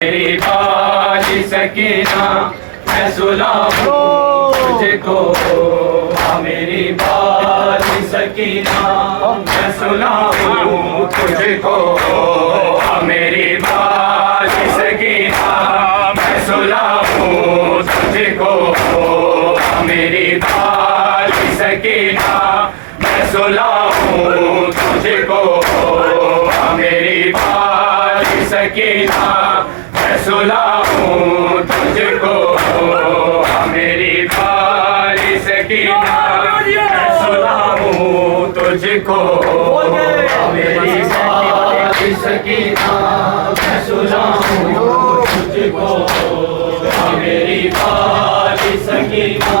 मेरी बाली सकीना मैं सुलाऊं तुझको, मेरी बाली सकीना मैं सुलाऊं तुझको, मेरी बाली सकीना मैं सुलाऊं तुझको, मेरी बाली सकीना मैं सुलाऊं तुझको, मेरी बाली सकीना मैं सुलाऊं तुझको, मेरी बाली सकीना मैं सुलाऊं तुझको, मेरी बाली सकीना मैं सुलाऊं तुझको, मेरी बाली सकीना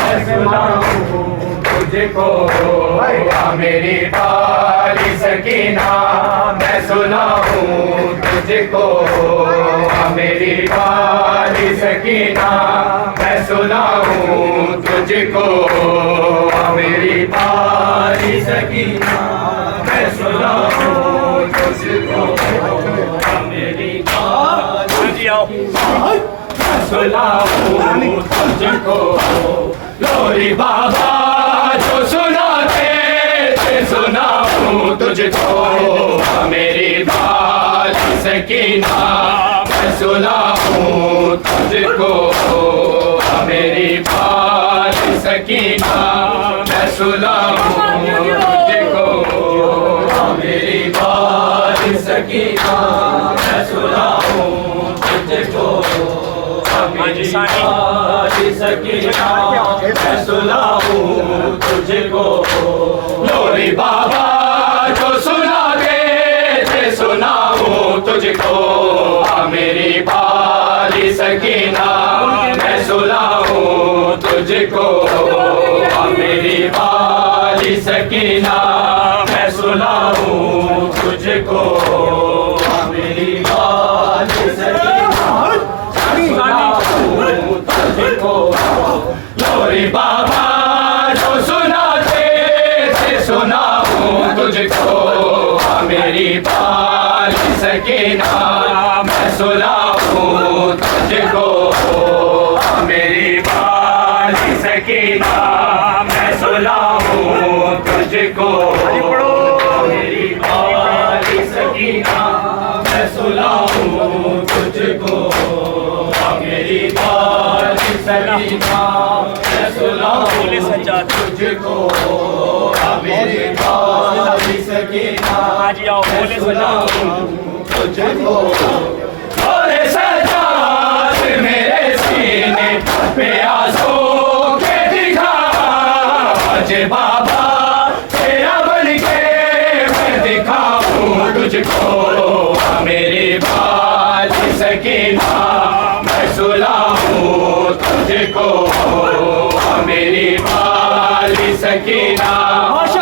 मैं सुलाऊं तुझको, मेरी बाली सकीना मैं सुलाऊं तुझको, मेरी बाली सकीना मैं सुलाऊं तुझको, मेरी बाली सकीना मैं सुलाऊं तुझको, मेरी बाली मैं सुलाऊं तुझको। लोरी बाबा जो सुनाते थे सुनाऊं तुझको, मेरी बाली सकीना मैं सुलाऊं तुझको, मेरी बाली सकीना मैं सुलाऊं तुझको, मेरी बाली सकीना मैं सुलाऊं तुझको, मेरी बाली सकीना मैं सुलाऊं तुझको। लोरी बाबा जो सुनाते थे सुनाऊं तुझको, मेरी बाली सकीना मैं सुलाऊं तुझको, मेरी बाली सकीना मैं सुलाऊं तुझको, मेरी बाली सकीना मैं सुलाऊं तुझको। लोरी बाबा जो सुनाते थे सुनाऊं तुझको, मेरी बाली सकीना मैं सुलाऊं तुझको, मेरी बाली सकीना मैं सुलाऊं तुझको, मेरी बाली सकीना मैं सुलाऊं तुझको, मेरी बाली सकीना मैं सुलाऊं तुझको, मेरी बाली सकीना मैं सुलाऊं तुझको। बोले सजाद मेरे सीने पे आंसू के दिखा, आज बाबा तेरा बन के मैं दिखाऊं तुझको, मेरी बाली सकीना मैं सुलाऊं तुझको, मेरी बाली सकीना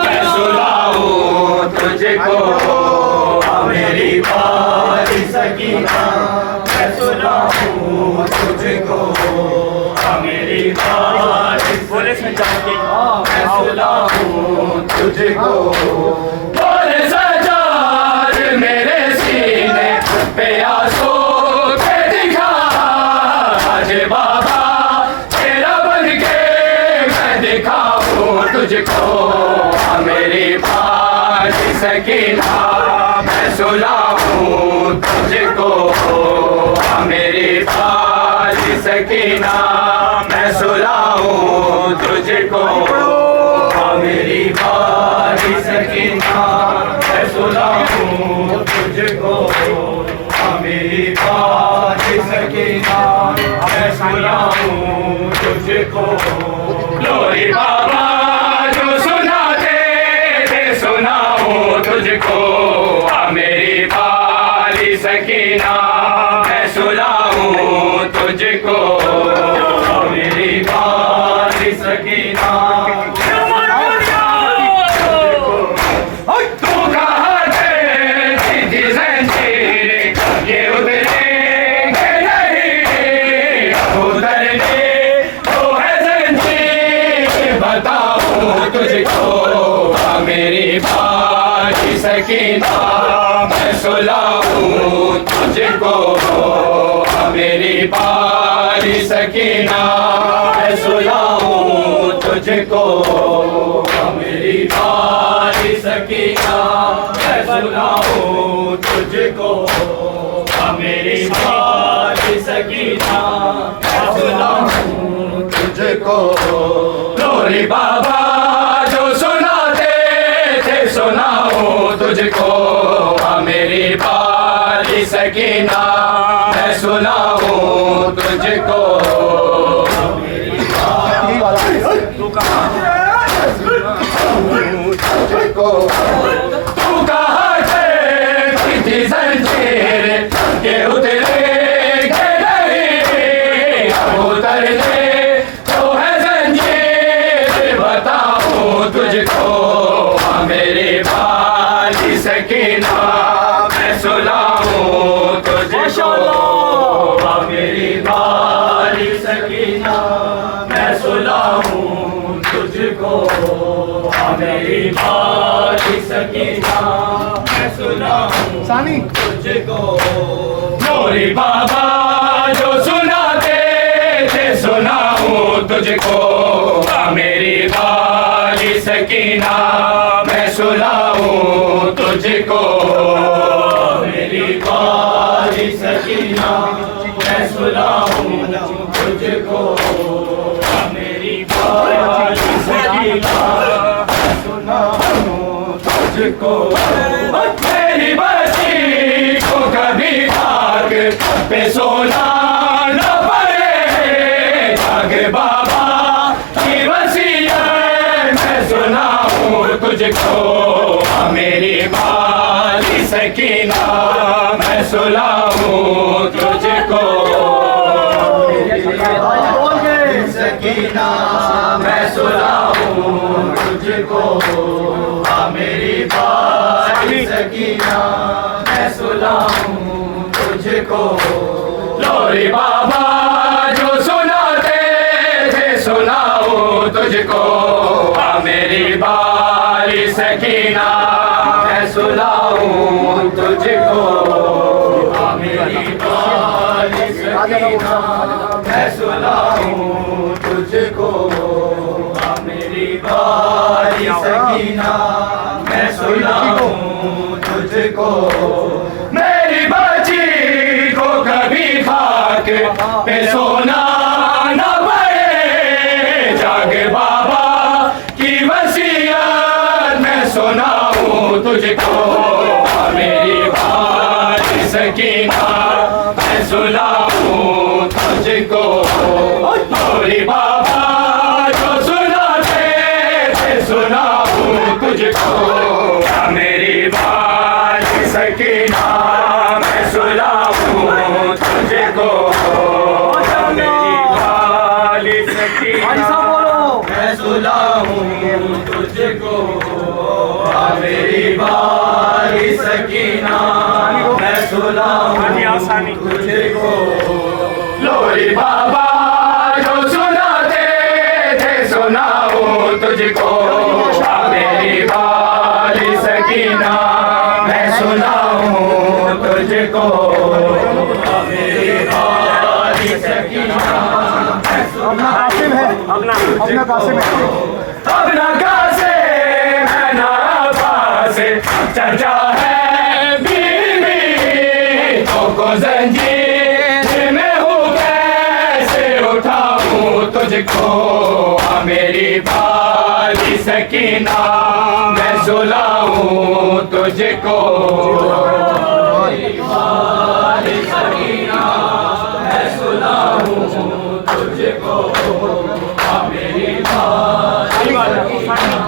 मैं सुलाऊं तुझको, मेरी बाली सकीना मैं सुलाऊं तुझको, मेरी बाली मैं सुलाऊं तुझको। बोले सजाद मेरे सीने पे आंसू के दिखा, आज बाबा तेरा बन के मैं दिखाऊं तुझको, मेरी बाली सकीना मैं सुलाऊं तुझको, मेरी बाली सकीना मैं सुलाऊं तुझको, मेरी बाली सकीना मैं सुलाऊं तुझको, मेरी बाली सकीना मैं सुलाऊं तुझको। लोरी बाबा जो सुनाते थे सुनाऊं तुझको, मेरी बाली सकीना मैं सुलाऊं तुझको, मेरी बाली सकीना तू कहाँ थे सीधी जंजीरें ये उतरेंगे नहीं, उतरने तो है जंजीर बताऊं तुझको, मेरी बाली सकीना मैं सुलाऊं तुझको। सकीना मैं सुलाऊं तुझको मेरी बारी सकीना मैं सुलाऊं तुझको मेरी बारी सकीना मैं सुलाऊं तुझको लोरी बाबा जो सुनाते थे सुनाऊं तुझको मेरी बारी सकीना मैं सुनाऊं तुझको तू कहाँ से थी जंजीर के उतरे के नहीं अब उतर दे तो है जंजीर बताऊं तुझको मेरे बाली सकीना मैं सुलाऊं तुझको मेरी बाली सकीना मैं सुलाऊं तुझको मेरी बारी सकीना मैं सुनाऊं तुझको मोरी बाबा जो सुनाते थे सुनाऊं तुझको मेरी बारी सकीना मैं सुनाऊं तुझको मेरी बारी सकीना मैं सुनाऊं तुझको मेरी बारी सकीना तुझको मेरी बच्ची को कभी भाग पे सोना न पड़े जाग बाबा की वसीयत मैं सुनाऊं तुझको मेरी बाली सकीना मैं सुनाऊं तुझको सकीना मैं सुनाऊं तुझको मेरी बारी सकीना मैं सुनाऊं तुझको लोरी बाबा जो सुनाते थे सुनाऊं तुझको मेरी बारी सकीना मैं सुनाऊं तुझको मेरी बारी सकीना मैं सुनाऊं तुझको मेरी बारी सकीना मैं सुनाऊं तुझको मेरी बच्ची को कभी खाक पे सोना न पड़े जाग बाबा की वसीयत मैं सुनाऊं तुझको मेरी बारी सकीना मैं सुनाऊं तुझको मोरी बाबा जो सुनाते थे सुनाऊं तुझको मेरी बारी सकीना मैं सुनाऊं तुझको मेरी बारी सकीना मैं सुनाऊं तुझको मेरी बारी सकीना मैं सुनाऊं तुझको लोरी बाबा जो सुनाते थे सुनाऊं तुझको मेरी बारी सकीना मैं सुनाऊं तुझको मेरी बारी सकीना अपना कासिम है अपना कासिम है अपना कासिम है ना पास चर्चा है बीवी तो जंजीर में हूँ कैसे उठाऊं तुझको मेरी बारी सकीना मैं सुलाऊं तुझको मेरी बारी सकीना मैं सुलाऊं तुझको मेरी बारी सकीना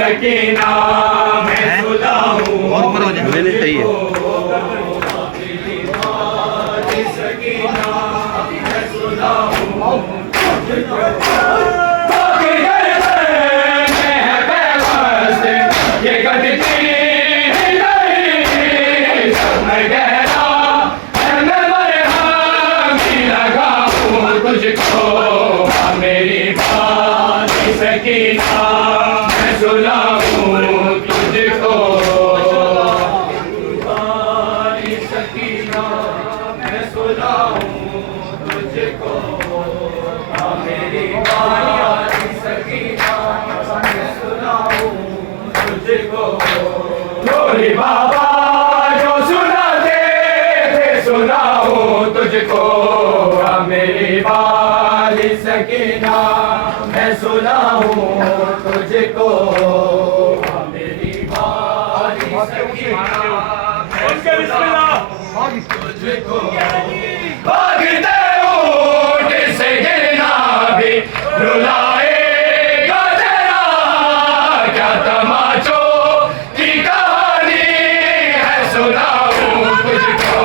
सकीना मैं सुलाऊं और ऊपर हो जाए नहीं सही है मेरी बात सकीना मैं सुलाऊं तुझको सकीना मैं सुलाऊं तुझको मेरी बात सकीना मैं सुलाऊं तुझको गोरी बाबा जो सुनाते थे सुनाऊं तुझको मेरी बात सकीना मैं सुनाऊं तुझको मेरी बात सकीना मैं सुनाऊं तुझको भागते ऊंट से गिरना भी रुलाएगा तेरा क्या तमाचों की कहानी है सुनाऊं तुझको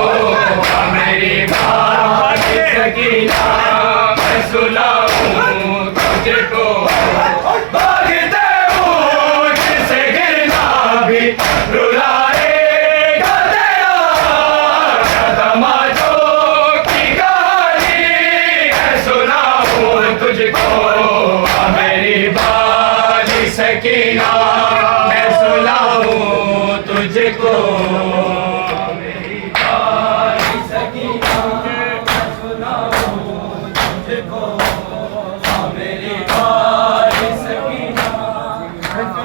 मेरी बात सकीना मैं सुनाऊं तुझको भागते ऊंट से गिरना भी रुलाएगा तेरा क्या तमाचों की कहानी है सुनाऊं तुझको मेरी बात सकीना मैं सुनाऊं तुझको